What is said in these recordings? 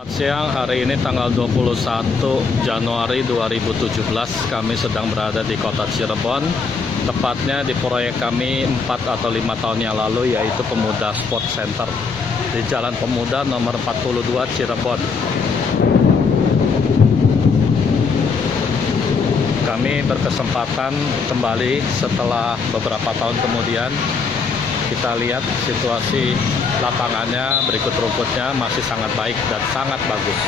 Selamat siang, hari ini tanggal 21 Januari 2017 kami sedang berada di kota Cirebon, tepatnya di proyek kami 4 atau 5 tahun yang lalu, yaitu Pemuda Sport Center di Jalan Pemuda nomor 42 Cirebon. Kami berkesempatan kembali setelah beberapa tahun kemudian. Kita lihat situasi lapangannya, berikut rumputnya masih sangat baik dan sangat bagus.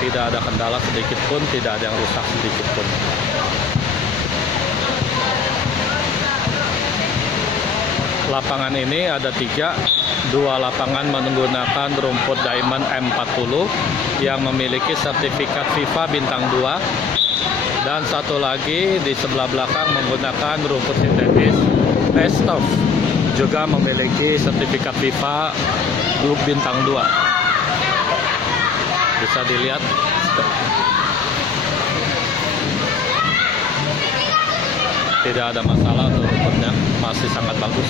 Tidak ada kendala sedikit pun, tidak ada yang rusak sedikit pun. Lapangan ini ada 2 lapangan menggunakan rumput Diamond M40 yang memiliki sertifikat FIFA bintang 2, dan satu lagi di sebelah belakang menggunakan rumput sintetis Estov, juga memiliki sertifikat FIFA bintang 2. Bisa dilihat tidak ada masalah untuk rumputnya, masih sangat bagus.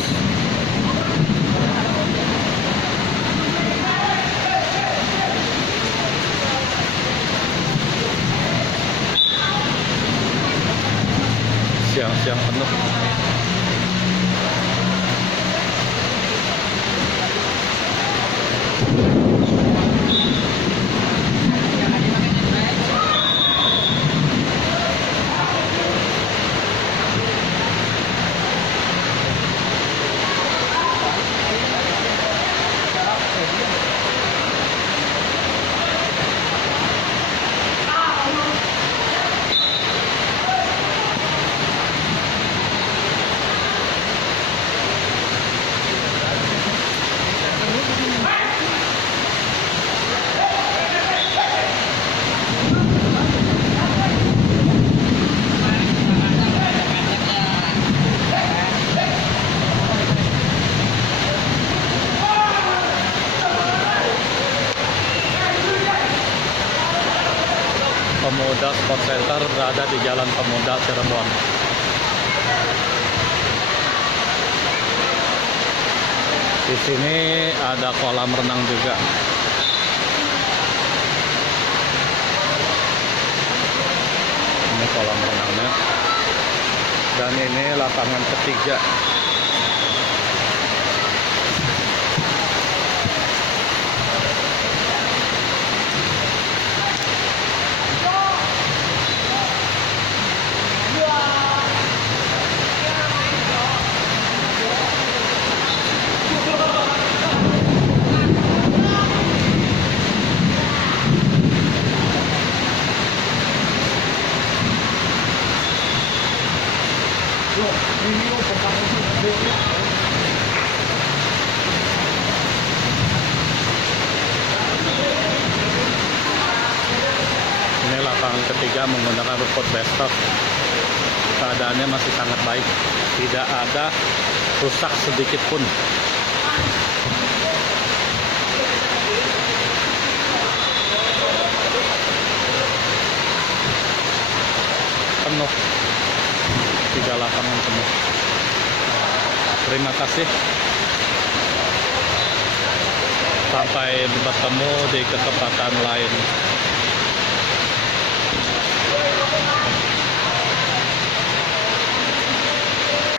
Siang-siang penuh. Pemuda Sport Center berada di Jalan Pemuda Cirebon. Di sini ada kolam renang juga. Ini kolam renangnya. Dan ini lapangan ketiga. Ini lapangan ketiga menggunakan rumput Bestov. Keadaannya masih sangat baik, tidak ada rusak sedikit pun. Penuh, 3 lapangan penuh. Terima kasih. Sampai bertemu di kesempatan lain.